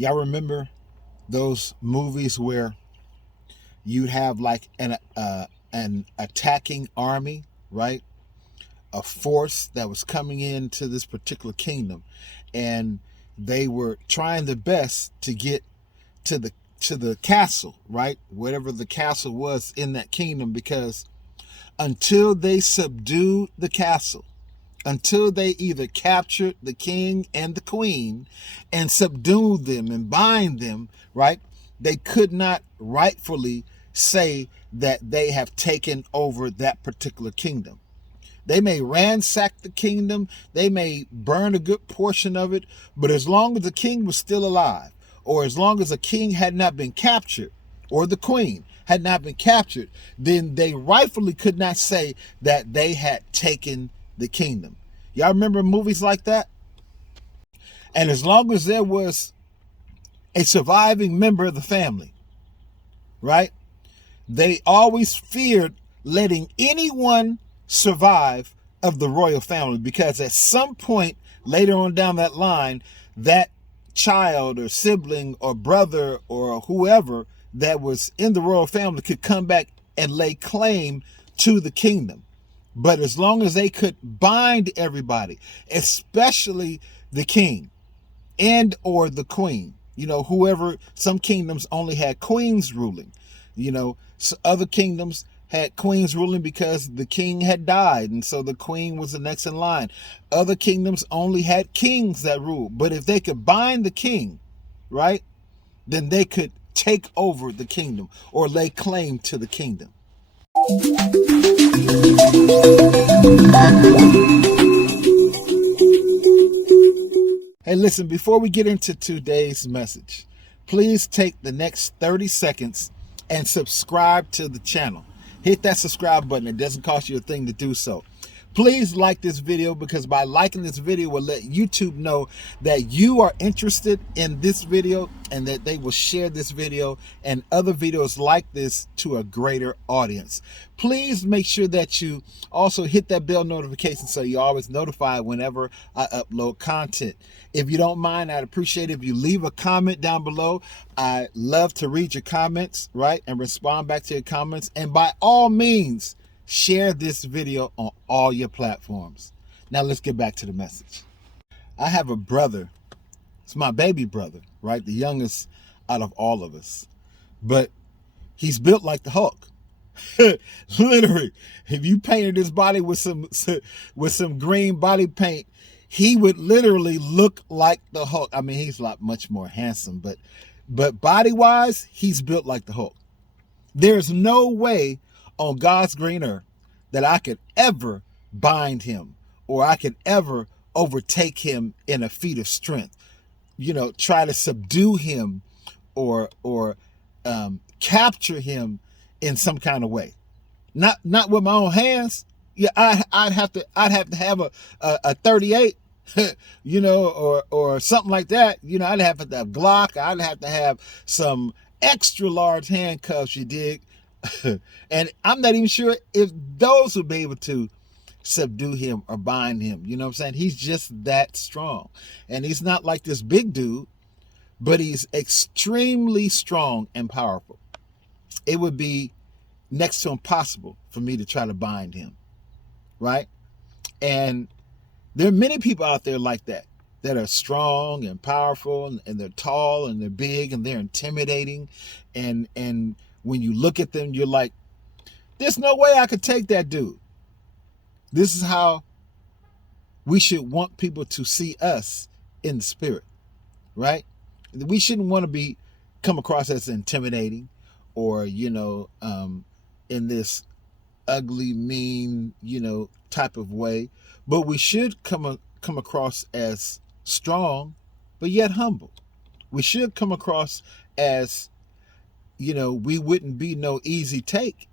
Y'all remember those movies where you'd have like an attacking army, right? A force that was coming into this particular kingdom, and they were trying their best to get to the castle, right? Whatever the castle was in that kingdom, because until they subdued the castle, until they either captured the king and the queen and subdued them and bind them, right? They could not rightfully say that they have taken over that particular kingdom. They may ransack the kingdom, they may burn a good portion of it, but as long as the king was still alive, or as long as the king had not been captured, or the queen had not been captured, then they rightfully could not say that they had taken the kingdom. Y'all remember movies like that? And as long as there was a surviving member of the family, right? They always feared letting anyone survive of the royal family, because at some point later on down that line, that child or sibling or brother or whoever that was in the royal family could come back and lay claim to the kingdom. But as long as they could bind everybody, especially the king and or the queen, whoever, some kingdoms only had queens ruling, so other kingdoms had queens ruling because the king had died, and so the queen was the next in line. Other kingdoms only had kings that ruled. But if they could bind the king, right, then they could take over the kingdom or lay claim to the kingdom. Hey, listen, before we get into today's message, please take the next 30 seconds and subscribe to the channel. Hit that subscribe button. It doesn't cost you a thing to do so. Please like this video, because by liking this video will let YouTube know that you are interested in this video, and that they will share this video and other videos like this to a greater audience. Please make sure that you also hit that bell notification so you're always notified whenever I upload content. If you don't mind, I'd appreciate it if you leave a comment down below. I love to read your comments, right, and respond back to your comments. And by all means, share this video on all your platforms. Now let's get back to the message. I have a brother. It's my baby brother, right? The youngest out of all of us. But he's built like the Hulk. Literally, if you painted his body with some green body paint, he would literally look like the Hulk. I mean, he's a lot much more handsome, but body-wise, he's built like the Hulk. There's no way on God's green earth that I could ever bind him, or I could ever overtake him in a feat of strength, try to subdue him or capture him in some kind of way. Not with my own hands. Yeah, I'd have to have a 38, or something like that. I'd have to have Glock. I'd have to have some extra large handcuffs, you dig? And I'm not even sure if those would be able to subdue him or bind him. You know what I'm saying? He's just that strong. And he's not like this big dude, but he's extremely strong and powerful. It would be next to impossible for me to try to bind him, right? And there are many people out there like that are strong and powerful, and they're tall and they're big and they're intimidating, and when you look at them, you're like, there's no way I could take that dude. This is how we should want people to see us in the spirit, right? We shouldn't want to come across as intimidating, or in this ugly, mean, type of way. But we should come across as strong, but yet humble. We should come across as, we wouldn't be no easy take,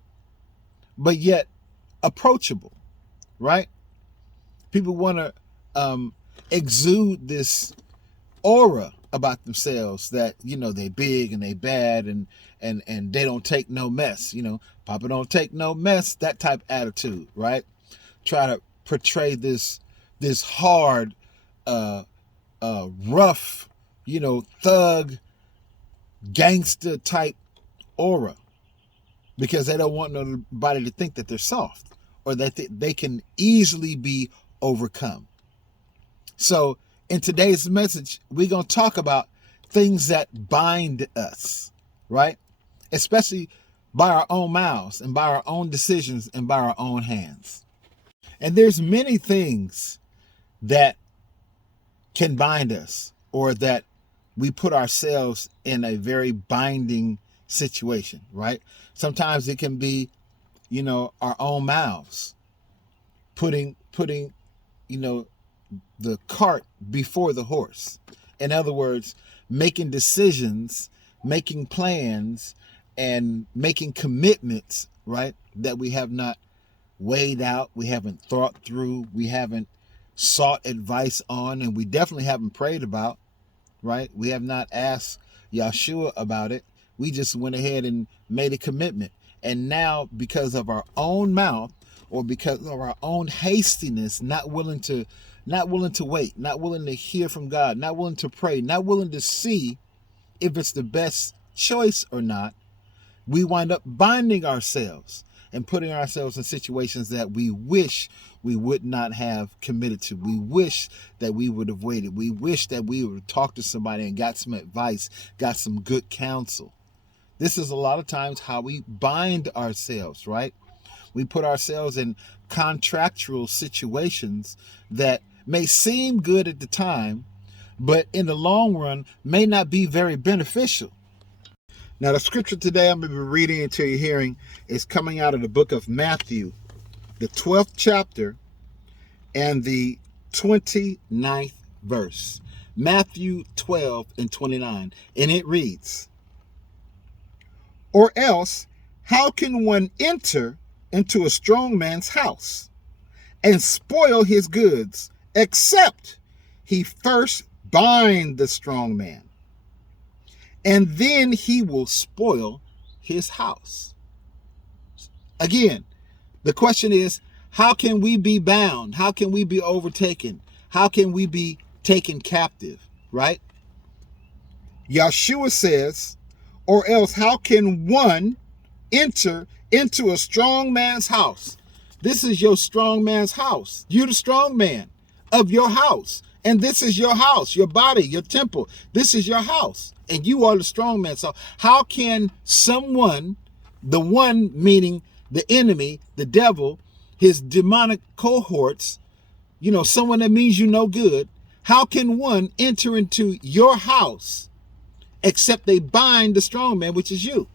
but yet approachable, right? People want to exude this aura about themselves that, they big and they bad, and they don't take no mess. Papa don't take no mess, that type attitude, right? Try to portray this hard, rough, thug, gangster type aura, because they don't want nobody to think that they're soft or that they can easily be overcome. So in today's message, we're going to talk about things that bind us, right? Especially by our own mouths and by our own decisions and by our own hands. And there's many things that can bind us, or that we put ourselves in a very binding situation, right? Sometimes it can be, our own mouths, putting, the cart before the horse. In other words, making decisions, making plans, and making commitments, right, that we have not weighed out, we haven't thought through, we haven't sought advice on, and we definitely haven't prayed about, right? We have not asked Yahshua about it. We just went ahead and made a commitment. And now, because of our own mouth, or because of our own hastiness, not willing to wait, not willing to hear from God, not willing to pray, not willing to see if it's the best choice or not, we wind up binding ourselves and putting ourselves in situations that we wish we would not have committed to. We wish that we would have waited. We wish that we would have talked to somebody and got some advice, got some good counsel. This is a lot of times how we bind ourselves, right? We put ourselves in contractual situations that may seem good at the time, but in the long run may not be very beneficial. Now, the scripture today I'm going to be reading into your hearing is coming out of the book of Matthew, the 12th chapter, and the 29th verse. Matthew 12 and 29. And it reads, "Or else, how can one enter into a strong man's house and spoil his goods, except he first bind the strong man? And then he will spoil his house." Again, the question is, how can we be bound? How can we be overtaken? How can we be taken captive, right? Yahshua says, or else how can one enter into a strong man's house? This is your strong man's house. You're the strong man of your house. And this is your house, your body, your temple. This is your house. And you are the strong man. So how can someone, the one meaning the enemy, the devil, his demonic cohorts, someone that means you no good, how can one enter into your house except they bind the strong man, which is you?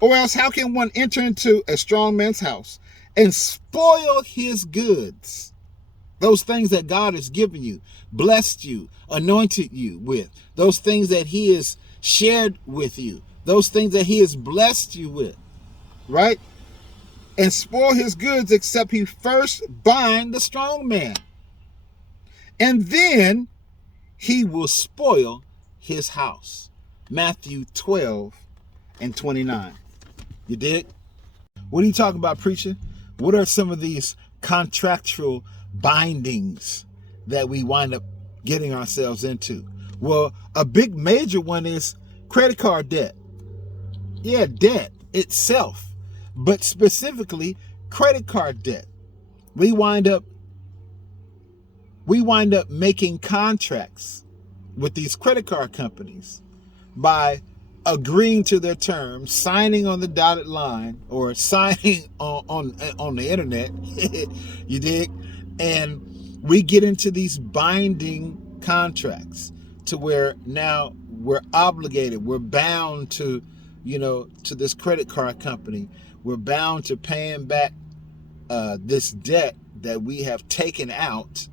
Or else how can one enter into a strong man's house and spoil his goods? Those things that God has given you, blessed you, anointed you with, those things that he has shared with you, those things that he has blessed you with, right? And spoil his goods except he first bind the strong man. And then he will spoil his house. Matthew 12 and 29. You dig? What are you talking about, preacher? What are some of these contractual bindings that we wind up getting ourselves into? Well, a big major one is credit card debt. Yeah, debt itself, but specifically credit card debt. We wind up making contracts with these credit card companies by agreeing to their terms, signing on the dotted line, or signing on the internet. You dig? And we get into these binding contracts to where now we're obligated, we're bound to, to this credit card company. We're bound to paying back this debt that we have taken out,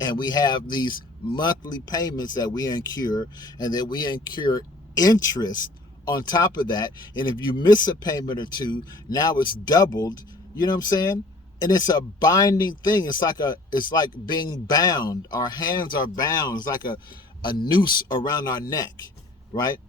and we have these monthly payments that we incur, and that we incur interest on top of that. And if you miss a payment or two, now it's doubled. You know what I'm saying? And it's a binding thing. It's like being bound. Our hands are bound. It's like a noose around our neck, right?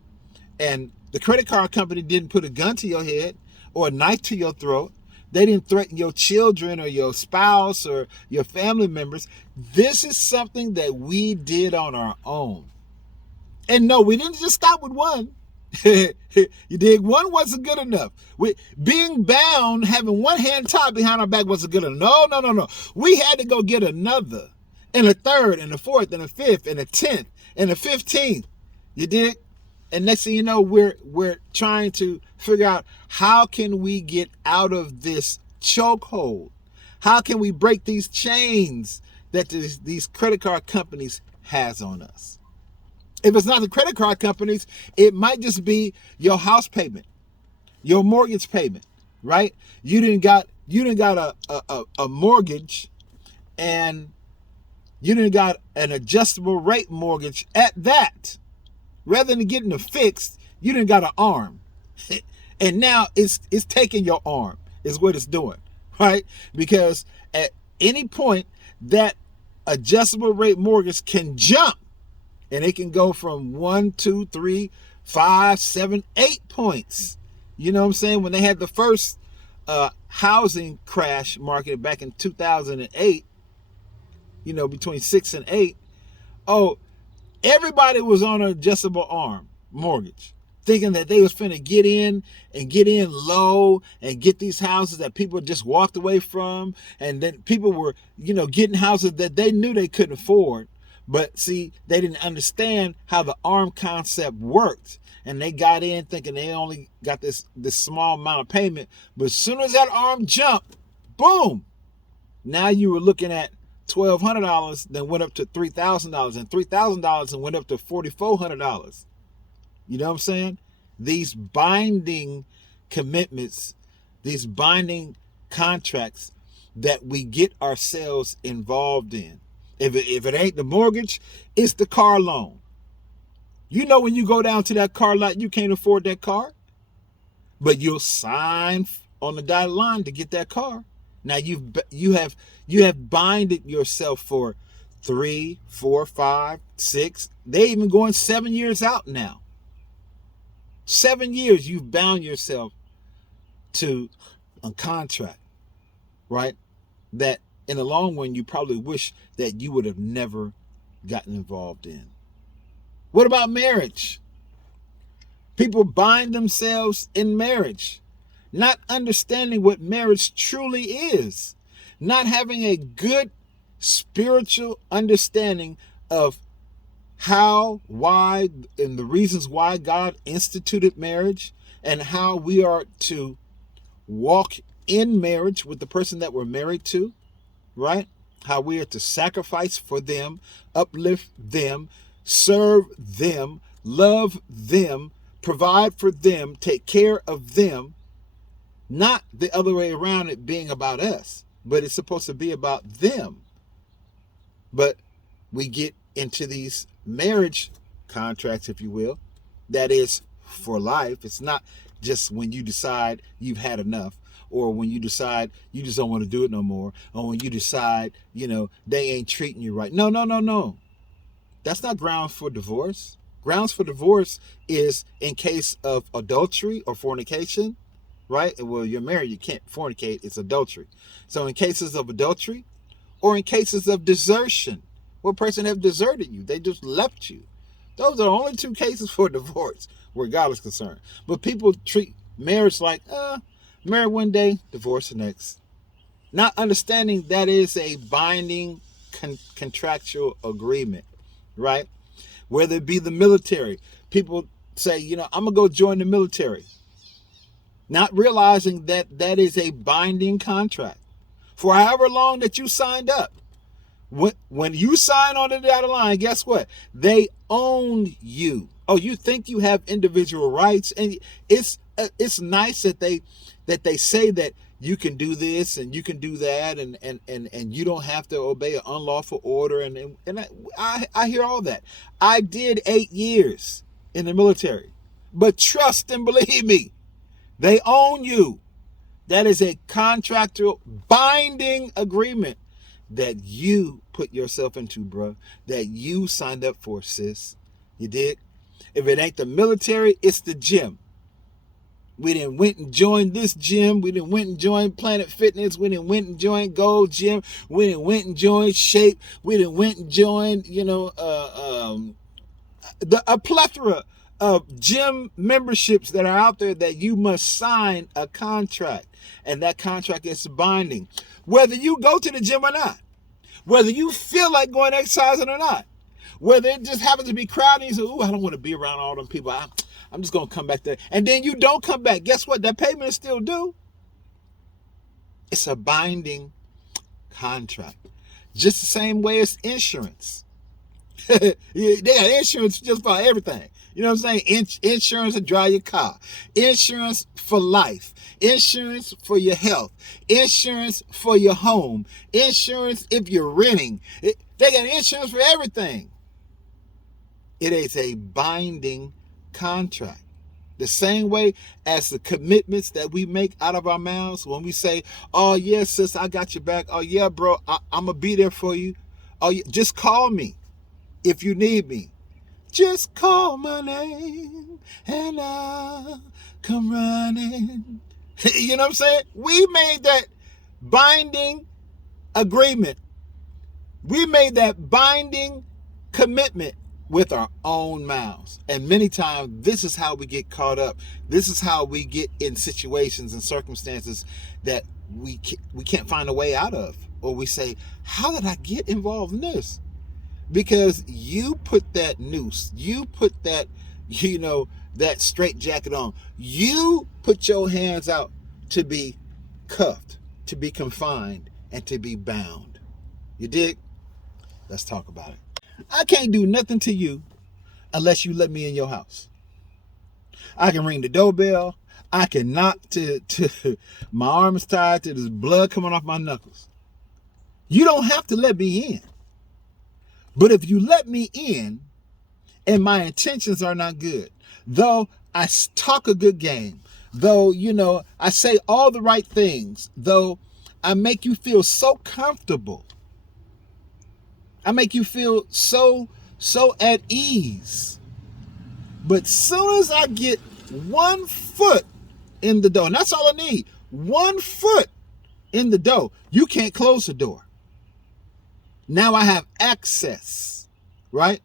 And the credit card company didn't put a gun to your head or a knife to your throat. They didn't threaten your children or your spouse or your family members. This is something that we did on our own. And no, we didn't just stop with one. You dig? One wasn't good enough. Being bound, having one hand tied behind our back wasn't good enough. No. We had to go get another, and a third, and a fourth, and a fifth, and a 10th, and a 15th. You dig? And next thing you know, we're trying to figure out how can we get out of this chokehold? How can we break these chains that these credit card companies has on us? If it's not the credit card companies, it might just be your house payment, your mortgage payment, right? You didn't got a mortgage, and you didn't got an adjustable rate mortgage at that. Rather than getting it fixed, you didn't got an arm. And now it's taking your arm, is what it's doing, right? Because at any point, that adjustable rate mortgage can jump. And it can go from 1, 2, 3, 5, 7, 8 points. You know what I'm saying? When they had the first housing crash market back in 2008, between 6 and 8, everybody was on an adjustable arm mortgage, thinking that they was finna get in low and get these houses that people just walked away from. And then people were, getting houses that they knew they couldn't afford. But see, they didn't understand how the arm concept worked. And they got in thinking they only got this small amount of payment. But as soon as that arm jumped, boom, now you were looking at $1,200, then went up to $3,000, and $3,000 and went up to $4,400. You know what I'm saying? These binding commitments, these binding contracts that we get ourselves involved in. If it ain't the mortgage, it's the car loan. When you go down to that car lot, you can't afford that car, but you'll sign on the dotted line to get that car. Now you have binded yourself for 3, 4, 5, 6. They even going 7 years out now. 7 years you've bound yourself to a contract, right? That in the long run, you probably wish that you would have never gotten involved in. What about marriage? People bind themselves in marriage, not understanding what marriage truly is, not having a good spiritual understanding of how, why, and the reasons why God instituted marriage, and how we are to walk in marriage with the person that we're married to, right? How we are to sacrifice for them, uplift them, serve them, love them, provide for them, take care of them. Not the other way around, it being about us, but it's supposed to be about them. But we get into these marriage contracts, if you will, that is for life. It's not just when you decide you've had enough, or when you decide you just don't want to do it no more, or when you decide, they ain't treating you right. No. That's not grounds for divorce. Grounds for divorce is in case of adultery or fornication, right? Well, you're married, you can't fornicate, it's adultery. So in cases of adultery, or in cases of desertion, where a person have deserted you, they just left you. Those are the only 2 cases for divorce where God is concerned. But people treat marriage like, married one day, divorce the next. Not understanding that is a binding contractual agreement, right? Whether it be the military. People say, I'm going to go join the military. Not realizing that that is a binding contract for however long that you signed up. When you sign on the dotted line, guess what? They own you. Oh, you think you have individual rights, and it's nice that they say that you can do this and you can do that, and you don't have to obey an unlawful order, and I hear all that. I did 8 years in the military, but trust and believe me, they own you. That is a contractual binding agreement that you put yourself into, bro, that you signed up for, sis. You did. If it ain't the military, it's the gym. We didn't went and joined this gym. We didn't went and joined Planet Fitness. We didn't went and joined Gold Gym. We didn't went and joined Shape. We didn't went and joined, a plethora of gym memberships that are out there that you must sign a contract. And that contract is binding. Whether you go to the gym or not. Whether you feel like going exercising or not. Whether it just happens to be crowded and you say, ooh, I don't want to be around all them people. I'm just going to come back there. And then you don't come back. Guess what? That payment is still due. It's a binding contract. Just the same way as insurance. They got insurance just for everything. You know what I'm saying? Insurance to drive your car. Insurance for life. Insurance for your health. Insurance for your home. Insurance if you're renting. They got insurance for everything. It is a binding contract. The same way as the commitments that we make out of our mouths when we say, oh, yeah, sis, I got your back. Oh, yeah, bro, I'm going to be there for you. Oh, yeah, just call me if you need me. Just call my name and I'll come running. You know what I'm saying? We made that binding agreement. We made that binding commitment with our own mouths. And many times, this is how we get caught up. This is how we get in situations and circumstances that we can't find a way out of. Or we say, how did I get involved in this? Because you put that noose, you put that, that straight jacket on. You put your hands out to be cuffed, to be confined, and to be bound. You dig? Let's talk about it. I can't do nothing to you unless you let me in your house. I can ring the doorbell. I can knock to my arm is tied to there's blood coming off my knuckles. You don't have to let me in. But if you let me in and my intentions are not good, though I talk a good game, though, I say all the right things, though I make you feel so comfortable, I make you feel so at ease. But soon as I get 1 foot in the door, and that's all I need, 1 foot in the door, you can't close the door. Now I have access, right?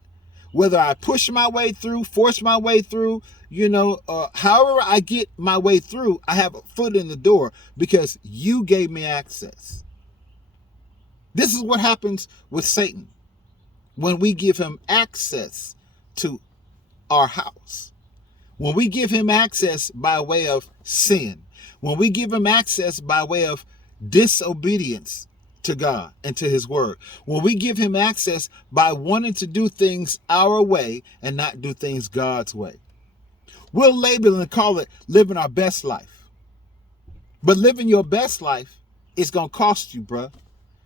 Whether I push my way through, force my way through, however I get my way through, I have a foot in the door because you gave me access. This is what happens with Satan when we give him access to our house. When we give him access by way of sin. When we give him access by way of disobedience to God and to his word. When we give him access by wanting to do things our way and not do things God's way. We'll label and call it living our best life. But living your best life is going to cost you, bruh.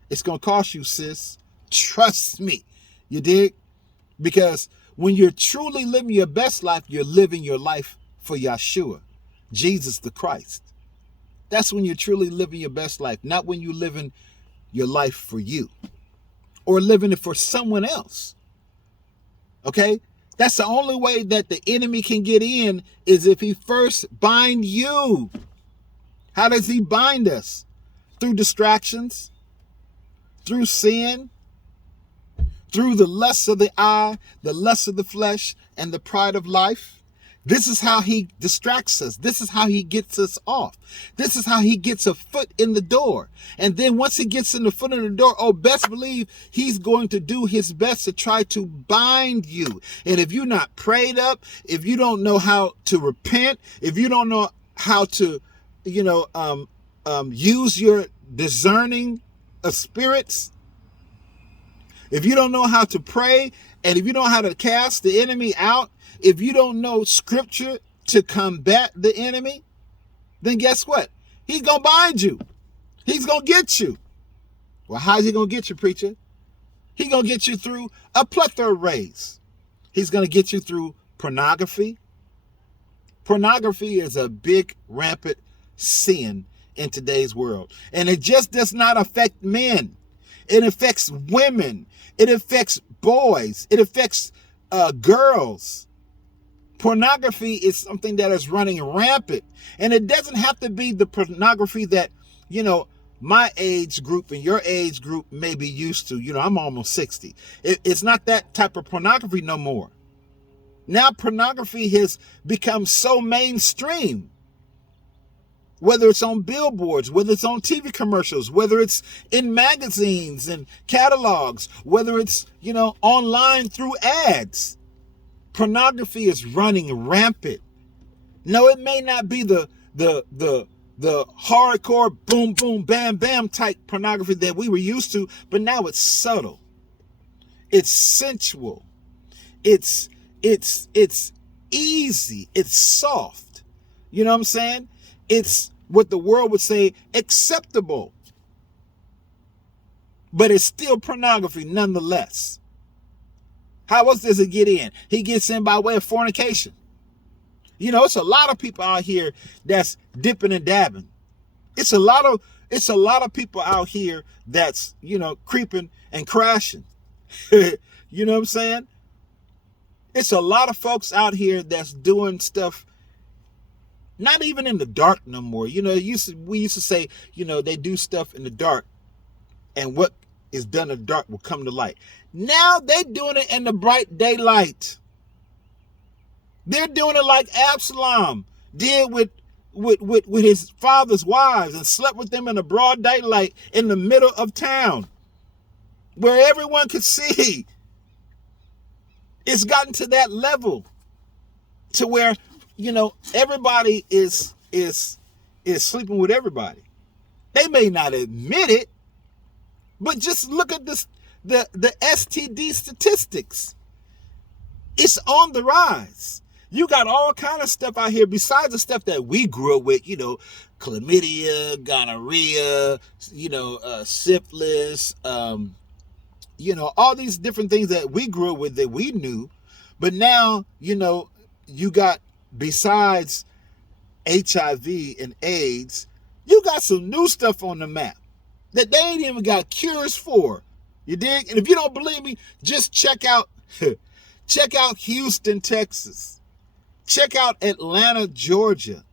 It's going to cost you, sis. Trust me. You dig? Because when you're truly living your best life, you're living your life for Yeshua, Jesus the Christ. That's when you're truly living your best life, not when you're living your life for you or living it for someone else. Okay? That's the only way that the enemy can get in is if he first bind you. How does he bind us? Through distractions, through sin, through the lust of the eye, the lust of the flesh, and the pride of life. This is how he distracts us. This is how he gets us off. This is how he gets a foot in the door. And then once he gets in the foot in the door, best believe he's going to do his best to try to bind you. And if you're not prayed up, if you don't know how to repent, if you don't know how to, use your discerning of spirits, if you don't know how to pray, and if you don't know how to cast the enemy out, if you don't know scripture to combat the enemy, then guess what? He's going to bind you. He's going to get you. Well, how's he going to get you, preacher? He's going to get you through a plethora of ways. He's going to get you through pornography. Pornography is a big, rampant sin in today's world. And it just does not affect men. It affects women. It affects boys. It affects girls. Pornography is something that is running rampant. And it doesn't have to be the pornography that, my age group and your age group may be used to. I'm almost 60. It's not that type of pornography no more. Now pornography has become so mainstream. Whether it's on billboards, whether it's on TV commercials, whether it's in magazines and catalogs, whether it's, online through ads. Pornography is running rampant. No, it may not be the hardcore boom, boom, bam, bam type pornography that we were used to, but now it's subtle. It's sensual. It's easy. It's soft. You know what I'm saying? It's what the world would say acceptable. But it's still pornography nonetheless. How else does it get in? He gets in by way of fornication. It's a lot of people out here that's dipping and dabbing. It's a lot of people out here that's, creeping and crashing. You know what I'm saying? It's a lot of folks out here that's doing stuff not even in the dark no more. We used to say, they do stuff in the dark, and what is done in the dark will come to light. Now they doing it in the bright daylight. They're doing it like Absalom did with his father's wives and slept with them in the broad daylight in the middle of town where everyone could see. It's gotten to that level to where, everybody is sleeping with everybody. They may not admit it, but just look at this, the STD statistics. It's on the rise. You got all kind of stuff out here besides the stuff that we grew up with, chlamydia, gonorrhea, syphilis, all these different things that we grew up with that we knew. But now, you got, besides HIV and AIDS, you got some new stuff on the map that they ain't even got cures for. You dig? And if you don't believe me, just check out Houston, Texas. Check out Atlanta, Georgia.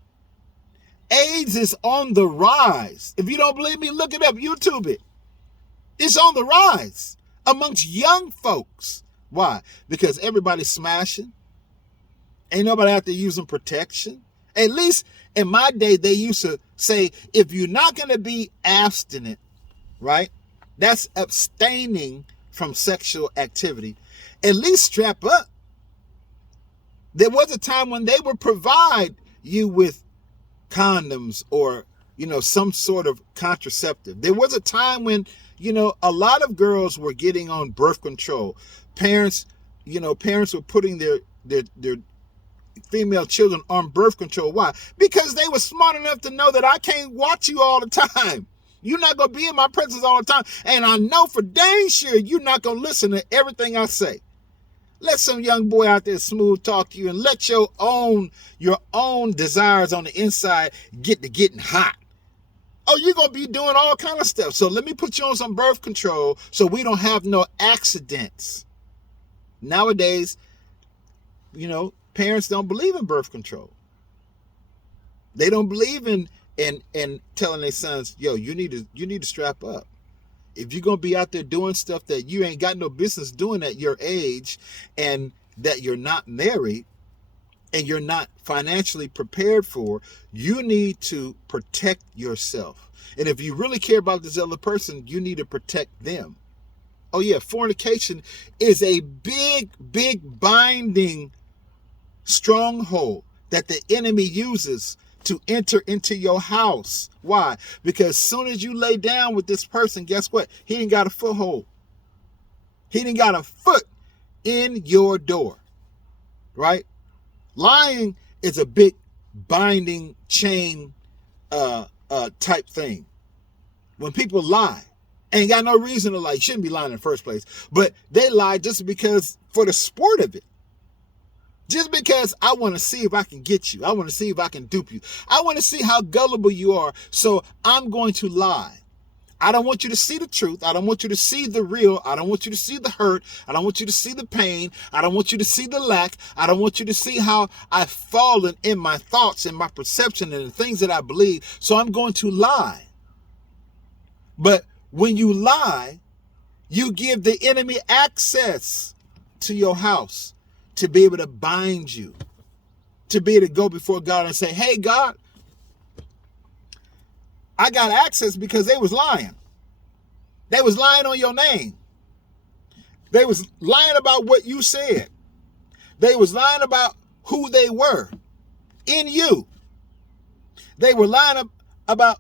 AIDS is on the rise. If you don't believe me, look it up, YouTube it. It's on the rise amongst young folks. Why? Because everybody's smashing. Ain't nobody out there using protection. At least in my day, they used to say, if you're not going to be abstinent, right? That's abstaining from sexual activity. At least strap up. There was a time when they would provide you with condoms or, some sort of contraceptive. There was a time when, a lot of girls were getting on birth control. Parents were putting their female children on birth control. Why? Because they were smart enough to know that I can't watch you all the time. You're not going to be in my presence all the time. And I know for dang sure you're not going to listen to everything I say. Let some young boy out there smooth talk to you and let your own desires on the inside get to getting hot. Oh, you're going to be doing all kind of stuff. So let me put you on some birth control so we don't have no accidents. Nowadays, parents don't believe in birth control. They don't believe in telling their sons, yo, you need to strap up. If you're going to be out there doing stuff that you ain't got no business doing at your age, and that you're not married and you're not financially prepared for, you need to protect yourself. And if you really care about this other person, you need to protect them. Oh yeah, fornication is a big, big binding stronghold that the enemy uses to enter into your house. Why? Because as soon as you lay down with this person, guess what? He ain't got a foothold. He ain't got a foot in your door. Right? Lying is a big binding chain type thing. When people lie, ain't got no reason to lie. You shouldn't be lying in the first place. But they lie just because, for the sport of it. Just because I want to see if I can get you. I want to see if I can dupe you. I want to see how gullible you are. So I'm going to lie. I don't want you to see the truth. I don't want you to see the real. I don't want you to see the hurt. I don't want you to see the pain. I don't want you to see the lack. I don't want you to see how I've fallen in my thoughts and my perception and the things that I believe. So I'm going to lie. But when you lie, you give the enemy access to your house to be able to bind you, to be able to go before God and say, hey, God, I got access because they was lying. They was lying on your name. They was lying about what you said. They was lying about who they were in you. They were lying about,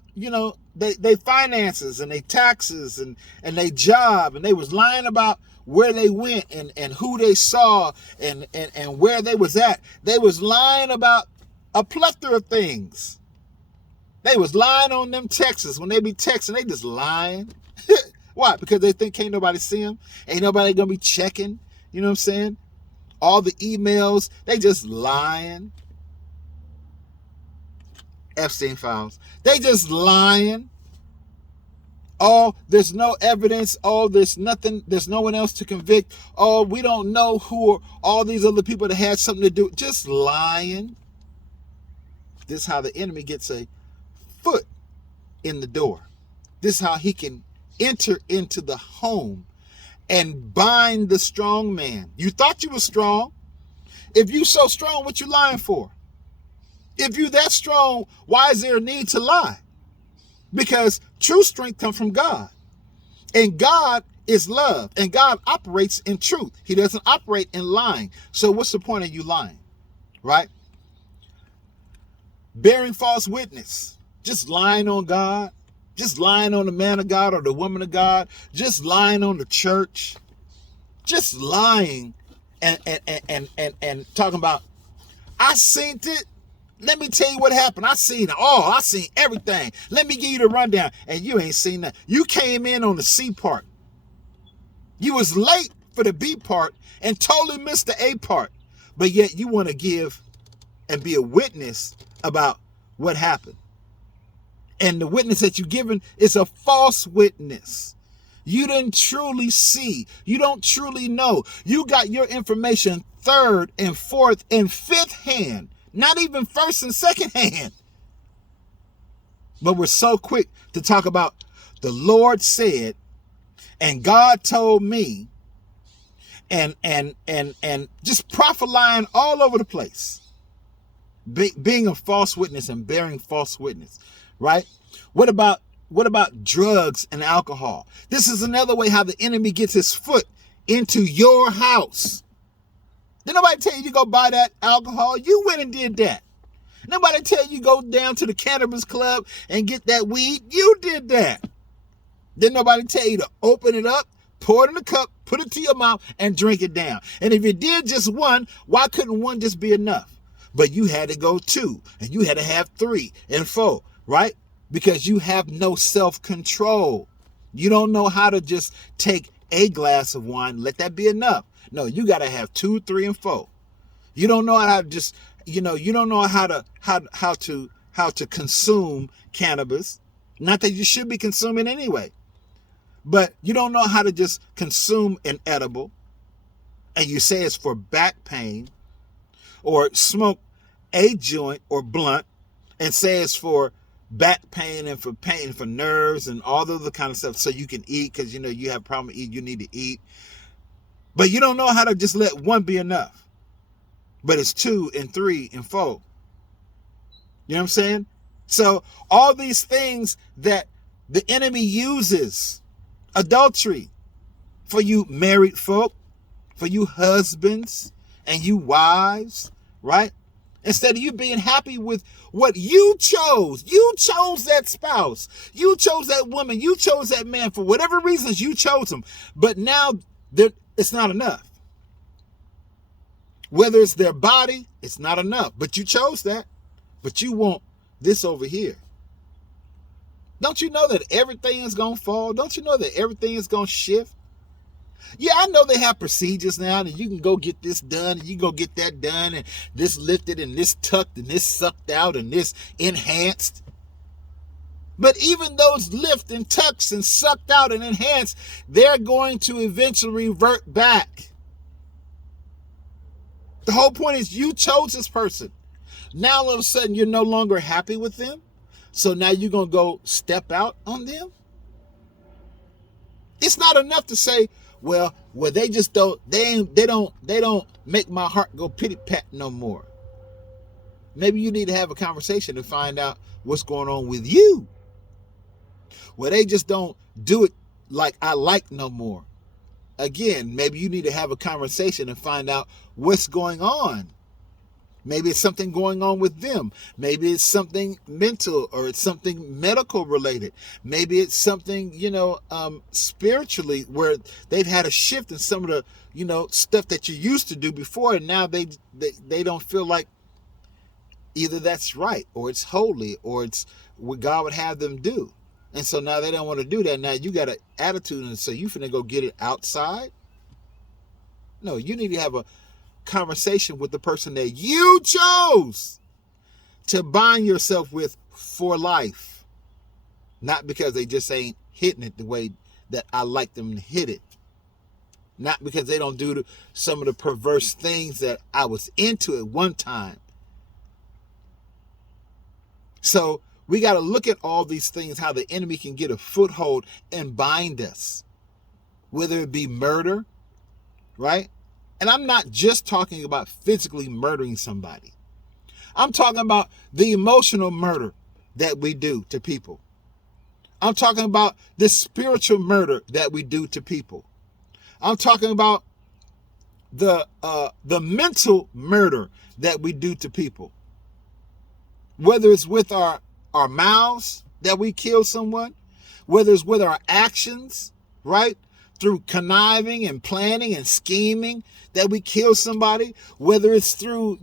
they finances and they taxes and they job. And they was lying about where they went and who they saw and where they was at. They was lying about a plethora of things. They was lying on them texts. When they be texting, they just lying. Why? Because they think can't nobody see them. Ain't nobody going to be checking. You know what I'm saying? All the emails, they just lying. Epstein files. They just lying. Oh, there's no evidence. Oh, there's nothing. There's no one else to convict. Oh, we don't know who are all these other people that had something to do. Just lying. This is how the enemy gets a foot in the door. This is how he can enter into the home and bind the strong man. You thought you were strong. If you so strong, what you lying for? If you that strong, why is there a need to lie? Because true strength comes from God. And God is love. And God operates in truth. He doesn't operate in lying. So what's the point of you lying? Right? Bearing false witness. Just lying on God, just lying on the man of God or the woman of God, just lying on the church, just lying and talking about, I seen it. Let me tell you what happened. I seen it all. I seen everything. Let me give you the rundown. And you ain't seen that. You came in on the C part. You was late for the B part and totally missed the A part. But yet you want to give and be a witness about what happened. And the witness that you're giving is a false witness. You didn't truly see. You don't truly know. You got your information third and fourth and fifth hand. Not even first and second hand. But we're so quick to talk about the Lord said, and God told me, and just prophesying all over the place. Being a false witness and bearing false witness. Right? What about drugs and alcohol? This is another way how the enemy gets his foot into your house. Did nobody tell you to go buy that alcohol? You went and did that. Nobody tell you go down to the cannabis club and get that weed? You did that. Didn't nobody tell you to open it up, pour it in a cup, put it to your mouth, and drink it down? And if you did just one, why couldn't one just be enough? But you had to go 2, and you had to have 3 and 4. Right? Because you have no self-control. You don't know how to just take a glass of wine, let that be enough. No, you got to have 2, 3, and 4. You don't know how to just, you don't know how to consume cannabis. Not that you should be consuming anyway. But you don't know how to just consume an edible. And you say it's for back pain. Or smoke a joint or blunt and say it's for back pain and for nerves and all the other kind of stuff, so you can eat because you have a problem with eating, you need to eat. But you don't know how to just let one be enough. But it's 2 and 3 and 4. You know what I'm saying? So all these things that the enemy uses, adultery, for you married folk, for you husbands and you wives, right? Instead of you being happy with what you chose that spouse, you chose that woman, you chose that man for whatever reasons you chose them. But now it's not enough. Whether it's their body, it's not enough. But you chose that. But you want this over here. Don't you know that everything is going to fall? Don't you know that everything is going to shift? Yeah, I know they have procedures now, and you can go get this done, and you go get that done, and this lifted, and this tucked, and this sucked out, and this enhanced. But even those lift and tucks and sucked out and enhanced, they're going to eventually revert back. The whole point is you chose this person. Now all of a sudden you're no longer happy with them. So now you're going to go step out on them. It's not enough to say, well, they just don't, they don't make my heart go pity pat no more. Maybe you need to have a conversation to find out what's going on with you. Well, they just don't do it like I like no more. Again, maybe you need to have a conversation and find out what's going on. Maybe it's something going on with them. Maybe it's something mental or it's something medical related. Maybe it's something, spiritually where they've had a shift in some of the, stuff that you used to do before. And now they don't feel like either that's right or it's holy or it's what God would have them do. And so now they don't want to do that. Now you got an attitude and so you finna go get it outside? No, you need to have a conversation with the person that you chose to bind yourself with for life. Not because they just ain't hitting it the way that I like them to hit it. Not because they don't do some of the perverse things that I was into at one time. So we got to look at all these things, how the enemy can get a foothold and bind us. Whether it be murder, right? And I'm not just talking about physically murdering somebody. I'm talking about the emotional murder that we do to people. I'm talking about the spiritual murder that we do to people. I'm talking about the mental murder that we do to people. Whether it's with our mouths that we kill someone, whether it's with our actions, right? Through conniving and planning and scheming that we kill somebody, whether it's through,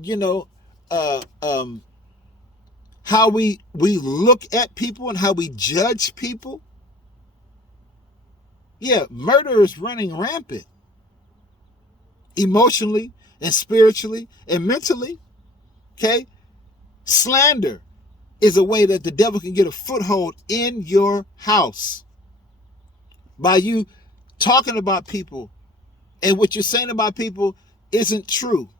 how we look at people and how we judge people. Yeah, murder is running rampant. Emotionally and spiritually and mentally. Okay? Slander is a way that the devil can get a foothold in your house. By you talking about people and what you're saying about people isn't true.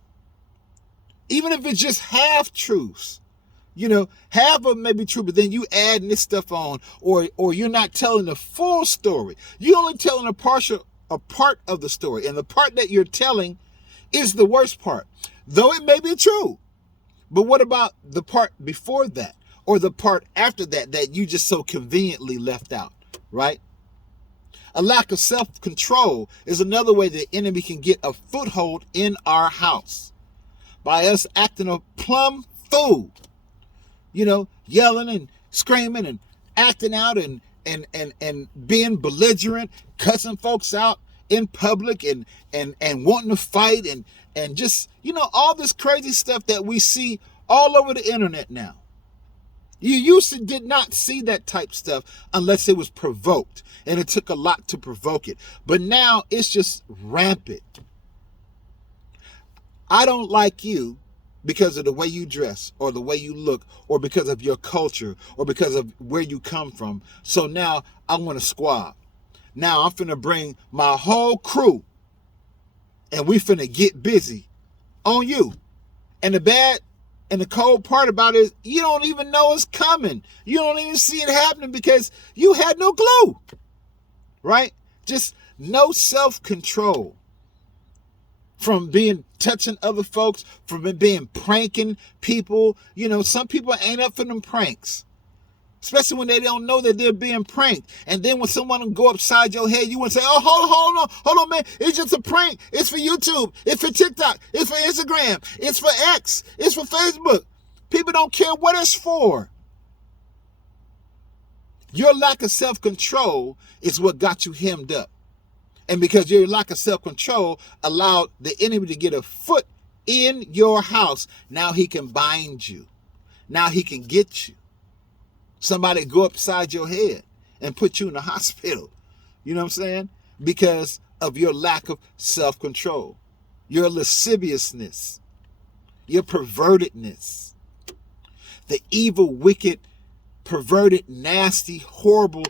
Even if it's just half truths. Half of them may be true, but then you adding this stuff on, or you're not telling the full story. You're only telling a part of the story. And the part that you're telling is the worst part. Though it may be true. But what about the part before that? Or the part after that you just so conveniently left out, right? A lack of self-control is another way the enemy can get a foothold in our house. By us acting a plumb fool. Yelling and screaming and acting out and being belligerent, cussing folks out in public and wanting to fight and just, all this crazy stuff that we see all over the internet now. You used to did not see that type stuff unless it was provoked. And it took a lot to provoke it. But now it's just rampant. I don't like you because of the way you dress or the way you look or because of your culture or because of where you come from. So now I want to squab. Now I'm finna bring my whole crew and we finna get busy on you. And the bad and the cold part about it is you don't even know it's coming. You don't even see it happening because you had no clue. Right? Just no self-control. From touching other folks, from being pranking people. Some people ain't up for them pranks. Especially when they don't know that they're being pranked. And then when someone will go upside your head, you want to say, oh, hold on, man. It's just a prank. It's for YouTube. It's for TikTok. It's for Instagram. It's for X. It's for Facebook. People don't care what it's for. Your lack of self-control is what got you hemmed up. And because your lack of self-control allowed the enemy to get a foot in your house, now he can bind you. Now he can get you. Somebody go upside your head and put you in the hospital. You know what I'm saying? Because of your lack of self-control. Your lasciviousness. Your pervertedness. The evil, wicked perverted, nasty, horrible,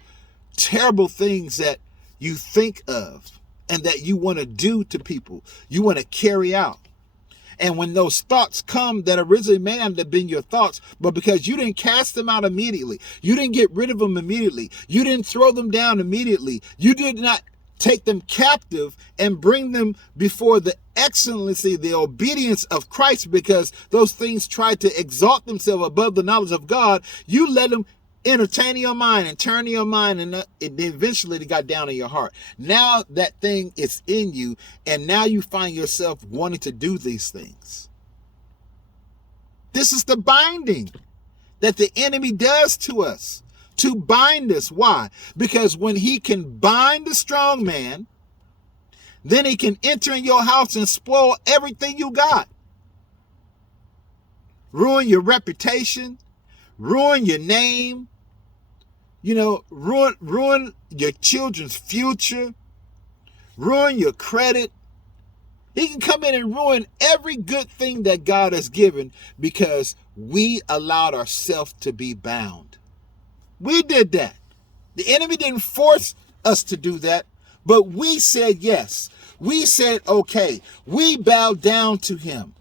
terrible things that you think of and that you want to do to people, you want to carry out. And when those thoughts come that originally may not have been your thoughts, but because you didn't cast them out immediately, you didn't get rid of them immediately, you didn't throw them down immediately, you did not take them captive and bring them before the excellency, the obedience of Christ, because those things tried to exalt themselves above the knowledge of God, you let them entertain your mind and turn your mind, and eventually it got down in your heart. Now that thing is in you, and now you find yourself wanting to do these things. This is the binding that the enemy does to us, to bind us. Why? Because when he can bind the strong man, then he can enter in your house and spoil everything you got. Ruin your reputation, ruin your name, ruin your children's future, ruin your credit. He can come in and ruin every good thing that God has given because we allowed ourselves to be bound. We did that. The enemy didn't force us to do that, but we said yes. We said okay. We bowed down to him.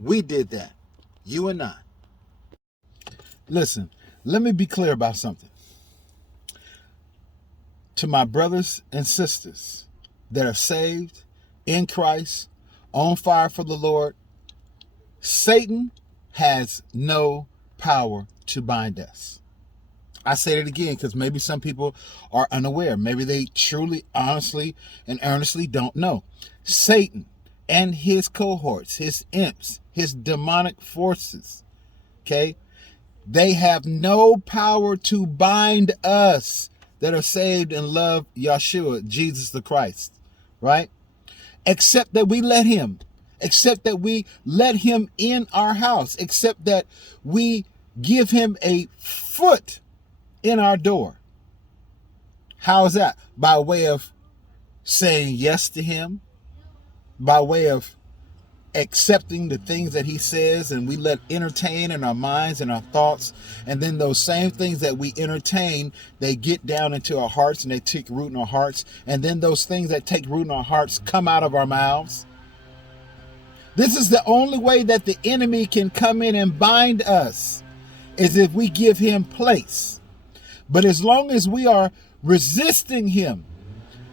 We did that. You and I. Listen, let me be clear about something. To my brothers and sisters that are saved in Christ, on fire for the Lord, Satan has no power to bind us. I say it again because maybe some people are unaware. Maybe they truly, honestly, and earnestly don't know. Satan and his cohorts, his imps, his demonic forces, okay, they have no power to bind us that are saved and love Yeshua, Jesus the Christ, right? Except that we let him, except that we let him in our house, except that we give him a foot in our door. How is that? By way of saying yes to him, by way of accepting the things that he says, and we let entertain in our minds and our thoughts, and then those same things that we entertain, they get down into our hearts and they take root in our hearts, and then those things that take root in our hearts come out of our mouths. This is the only way that the enemy can come in and bind us, is if we give him place. But as long as we are resisting him,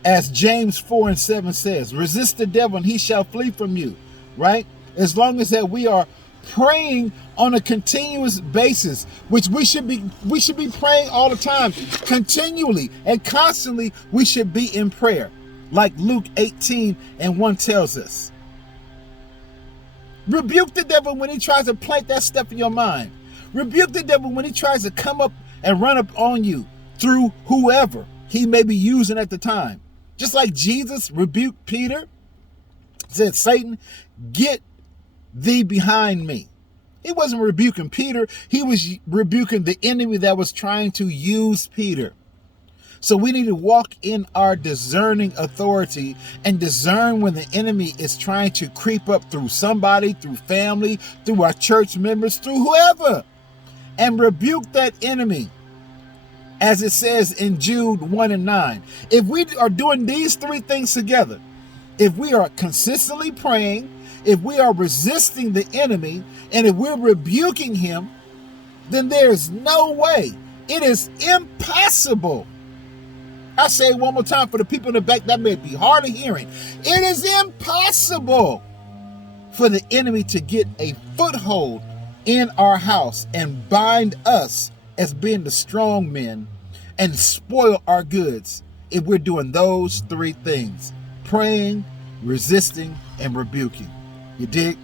as James 4:7 says, resist the devil and he shall flee from you. Right? As long as that we are praying on a continuous basis, which we should be praying all the time, continually and constantly. We should be in prayer, like Luke 18:1 tells us. Rebuke the devil when he tries to plant that stuff in your mind. Rebuke the devil when he tries to come up and run up on you through whoever he may be using at the time. Just like Jesus rebuked Peter, said, Satan, get thee behind me. He wasn't rebuking Peter. He was rebuking the enemy that was trying to use Peter. So we need to walk in our discerning authority and discern when the enemy is trying to creep up through somebody, through family, through our church members, through whoever, and rebuke that enemy. As it says in Jude 1:9. If we are doing these three things together, if we are consistently praying, if we are resisting the enemy, and if we're rebuking him, then there is no way. It is impossible. I say it one more time for the people in the back that may be hard of hearing. It is impossible for the enemy to get a foothold in our house and bind us as being the strong men and spoil our goods if we're doing those three things: praying, resisting, and rebuking. You dig?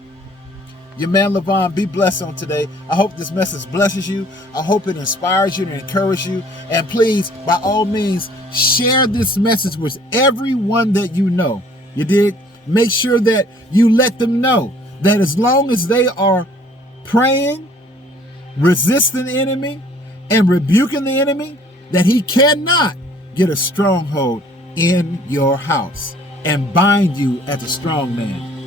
Your man Levon, be blessed on today. I hope this message blesses you. I hope it inspires you and encourages you. And please, by all means, share this message with everyone that you know. You dig? Make sure that you let them know that as long as they are praying, resisting the enemy, and rebuking the enemy, that he cannot get a stronghold in your house and bind you as a strong man.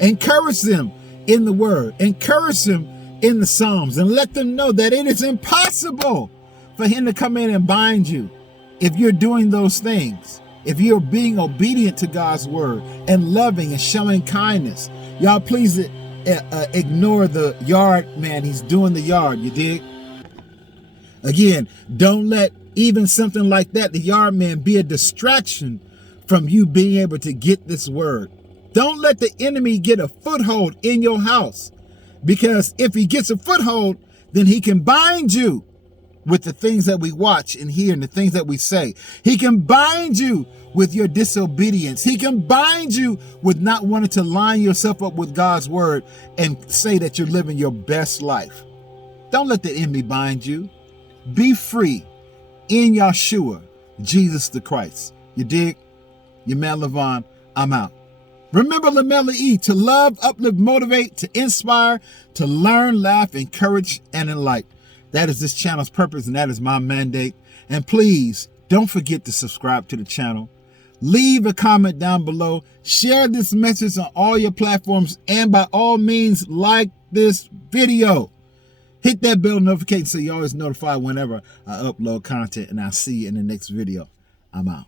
Encourage them in the word. Encourage them in the Psalms and let them know that it is impossible for him to come in and bind you if you're doing those things. If you're being obedient to God's word and loving and showing kindness. Y'all please ignore the yard man. He's doing the yard, you dig? Again, don't let even something like that, the yard man, be a distraction from you being able to get this word. Don't let the enemy get a foothold in your house, because if he gets a foothold, then he can bind you with the things that we watch and hear and the things that we say. He can bind you with your disobedience. He can bind you with not wanting to line yourself up with God's word and say that you're living your best life. Don't let the enemy bind you. Be free in Yahshua, Jesus the Christ. You dig? Your man Levon, I'm out. Remember Lamella E, to love, uplift, motivate, to inspire, to learn, laugh, encourage, and enlighten. That is this channel's purpose, and that is my mandate. And please don't forget to subscribe to the channel. Leave a comment down below. Share this message on all your platforms, and by all means, like this video. Hit that bell notification so you're always notified whenever I upload content, and I'll see you in the next video. I'm out.